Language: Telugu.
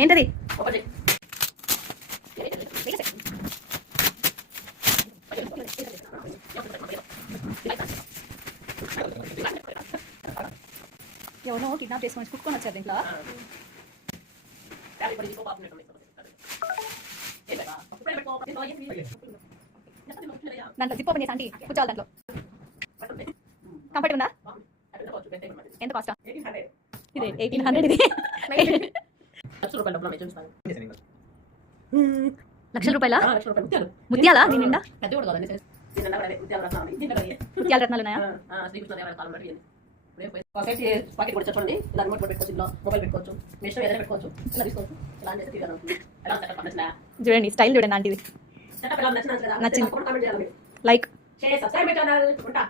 ఏంటది? ఎవరో కిడ్నాప్ చేసుకొని కుట్టుకొని వచ్చారు దీంట్లో. దాంట్లో జిప్ ఓపెన్ చేసి ఆంటీ కూర్చోవాలి. దాంట్లో కంఫర్ట్ ఉందా? ఎంత కాస్ట్? ఇది 1800. ఇది లక్షల రూపాయల ముత్యాలా? దీని నిండా ముత్యాల రత్నాలు ఉన్నాయా? పాకెట్ కూడా చూడండి. ఇలా రిమోట్ పెట్టుకోవచ్చు, ఇలా మొబైల్ పెట్టుకోవచ్చు, మీ ఇష్టం ఏదైనా పెట్టుకోవచ్చు. ఇలా తీసుకోవచ్చు. ఇలా చేస్తే చూడండి స్టైల్ చూడండి ఆంటీది. నచ్చింది. లైక్ సబ్స్క్రైబ్ ఛానల్ ఉంటా.